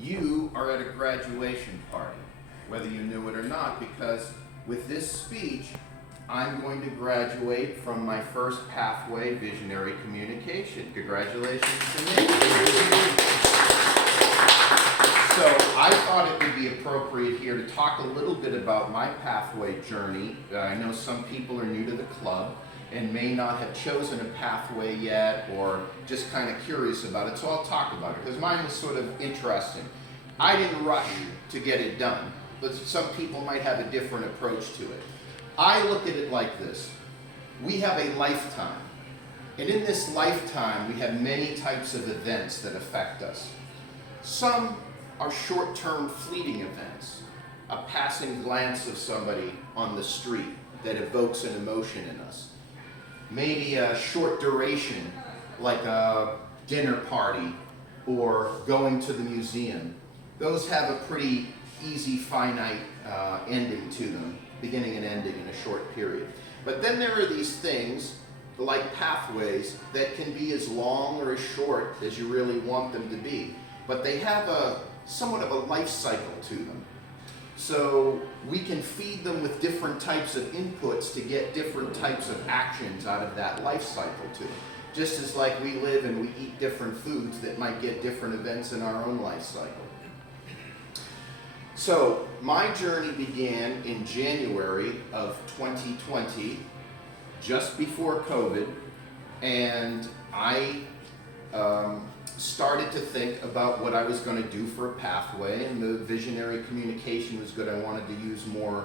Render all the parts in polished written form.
you are at a graduation party, whether you knew it or not, because with this speech, I'm going to graduate from my first pathway, visionary communication. Congratulations to me. So I thought it would be appropriate here to talk a little bit about my pathway journey. I know some people are new to the club and may not have chosen a pathway yet or just kind of curious about it, so I'll talk about it because mine was sort of interesting. I didn't rush to get it done, but some people might have a different approach to it. I look at it like this. We have a lifetime, and in this lifetime we have many types of events that affect us. Some are short-term fleeting events, a passing glance of somebody on the street that evokes an emotion in us. Maybe a short duration, like a dinner party or going to the museum. Those have a pretty easy, finite ending to them, beginning and ending in a short period. But then there are these things, like pathways, that can be as long or as short as you really want them to be. But they have somewhat of a life cycle to them. So we can feed them with different types of inputs to get different types of actions out of that life cycle to them. Just as like we live and we eat different foods that might get different events in our own life cycle. So my journey began in January of 2020, just before COVID, and I started to think about what I was going to do for a pathway, and the visionary communication was good. I wanted to use more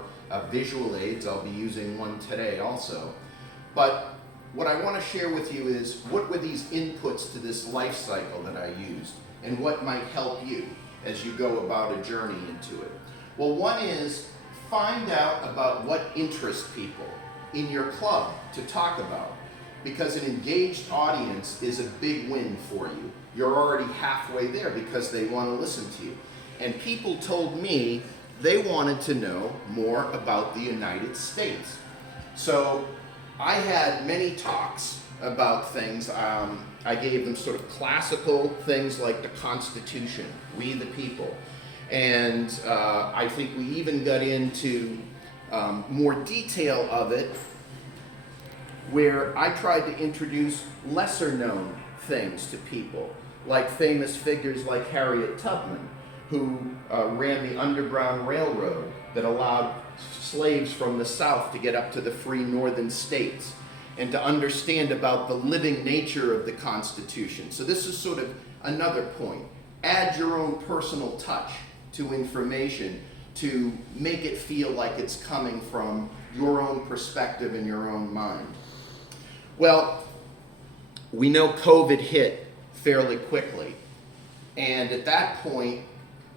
visual aids. I'll be using one today also. But what I want to share with you is what were these inputs to this life cycle that I used, and what might help you as you go about a journey into it. Well, one is find out about what interests people in your club to talk about, because an engaged audience is a big win for you. You're already halfway there because they want to listen to you. And people told me they wanted to know more about the United States. So I had many talks about things. I gave them sort of classical things like the Constitution, we the people. And I think we even got into more detail of it, where I tried to introduce lesser known things to people, like famous figures like Harriet Tubman, who ran the Underground Railroad that allowed slaves from the South to get up to the free northern states, and to understand about the living nature of the Constitution. So this is sort of another point. Add your own personal touch to information to make it feel like it's coming from your own perspective and your own mind. Well, we know COVID hit fairly quickly, and at that point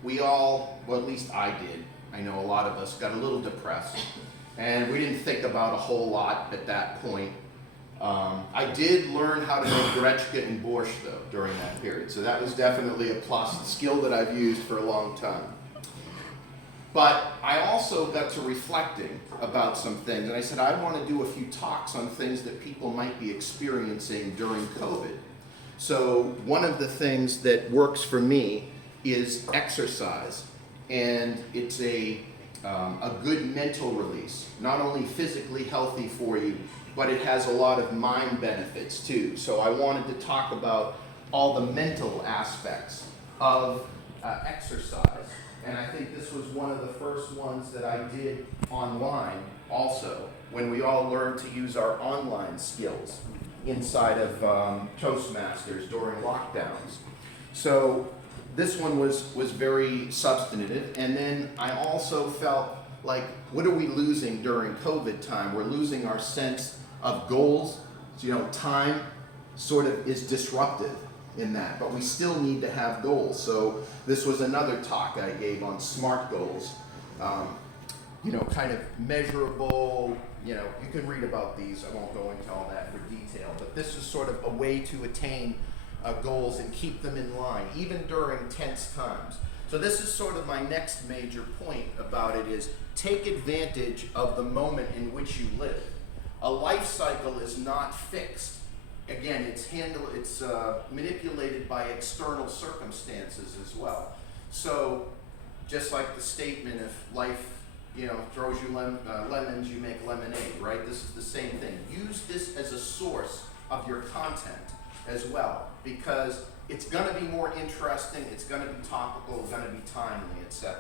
we all, well at least I did, I know a lot of us got a little depressed, and we didn't think about a whole lot at that point. I did learn how to make Gretchka and borscht though during that period, so that was definitely a plus, a skill that I've used for a long time. But I also got to reflecting about some things, and I said I want to do a few talks on things that people might be experiencing during COVID. So one of the things that works for me is exercise, and it's a good mental release, not only physically healthy for you, but it has a lot of mind benefits too. So I wanted to talk about all the mental aspects of exercise. And I think this was one of the first ones that I did online also, when we all learned to use our online skills inside of Toastmasters during lockdowns. So this one was very substantive. And then I also felt like, what are we losing during COVID time? We're losing our sense of goals. So, you know, time sort of is disruptive in that, but we still need to have goals. So this was another talk I gave on SMART goals, you know, kind of measurable, you know, you can read about these, I won't go into all that for detail, but this is sort of a way to attain goals and keep them in line, even during tense times. So this is sort of my next major point about it, is take advantage of the moment in which you live. A life cycle is not fixed. Again, it's manipulated by external circumstances as well. So, just like the statement, if life, throws you lemons, you make lemonade, right? This is the same thing. Use this as a source of your content as well, because it's going to be more interesting, it's going to be topical, it's going to be timely, etc.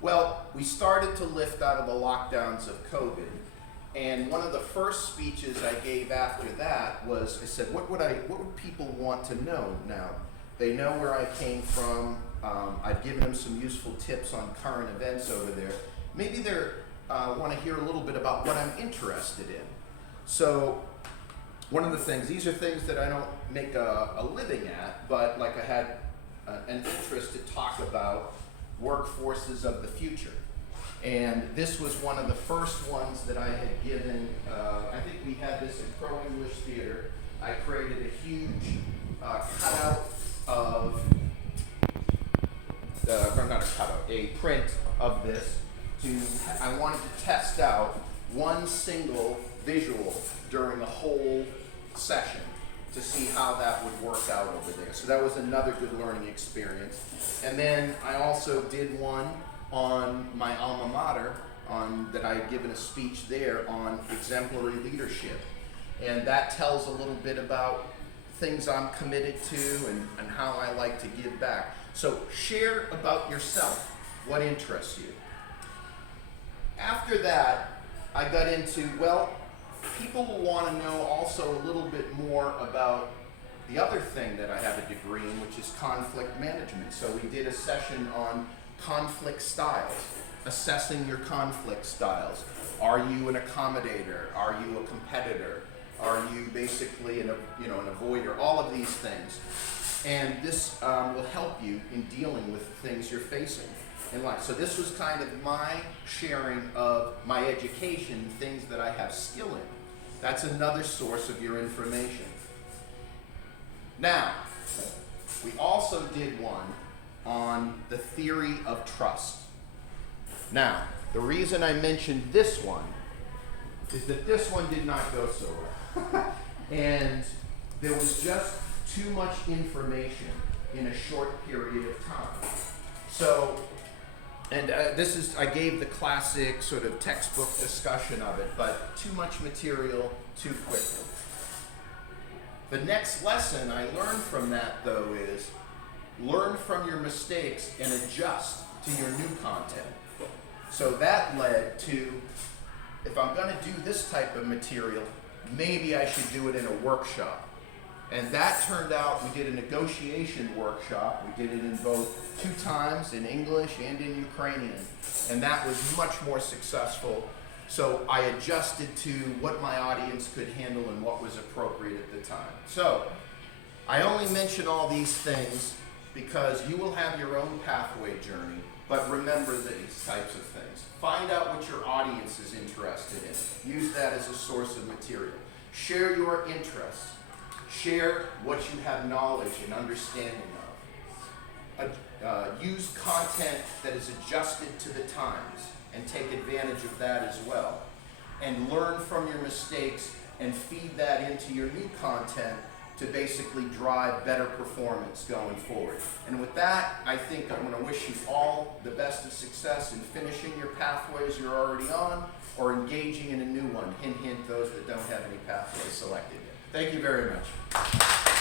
Well, we started to lift out of the lockdowns of COVID, and one of the first speeches I gave after that was, I said, what would people want to know now? They know where I came from. I've given them some useful tips on current events over there. Maybe they want to hear a little bit about what I'm interested in. So one of the things, these are things that I don't make a living at, but like I had an interest to talk about workforces of the future. And this was one of the first ones that I had given, I think we had this in Pro English Theater. I created a huge cutout of, not a cutout, a print of this. I wanted to test out one single visual during the whole session to see how that would work out over there. So that was another good learning experience. And then I also did one on my alma mater, that I had given a speech there on exemplary leadership. And that tells a little bit about things I'm committed to and how I like to give back. So share about yourself, what interests you. After that, I got into, well, people will want to know also a little bit more about the other thing that I have a degree in, which is conflict management. So we did a session on conflict styles, assessing your conflict styles. Are you an accommodator? Are you a competitor? Are you basically an avoider? All of these things. And this will help you in dealing with the things you're facing in life. So this was kind of my sharing of my education, things that I have skill in. That's another source of your information. Now, we also did one on the theory of trust. Now, the reason I mentioned this one is that this one did not go so well. And there was just too much information in a short period of time. So, and I gave the classic sort of textbook discussion of it, but too much material too quickly. The next lesson I learned from that, though, is learn from your mistakes and adjust to your new content. So that led to, if I'm going to do this type of material, maybe I should do it in a workshop. And that turned out, we did a negotiation workshop. We did it in both 2 times, in English and in Ukrainian. And that was much more successful. So I adjusted to what my audience could handle and what was appropriate at the time. So I only mention all these things because you will have your own pathway journey, but remember these types of things. Find out what your audience is interested in. Use that as a source of material. Share your interests. Share what you have knowledge and understanding of. Use content that is adjusted to the times and take advantage of that as well. And learn from your mistakes and feed that into your new content to basically drive better performance going forward. And with that, I think I'm going to wish you all the best of success in finishing your pathways you're already on or engaging in a new one. Hint, hint, those that don't have any pathways selected yet. Thank you very much.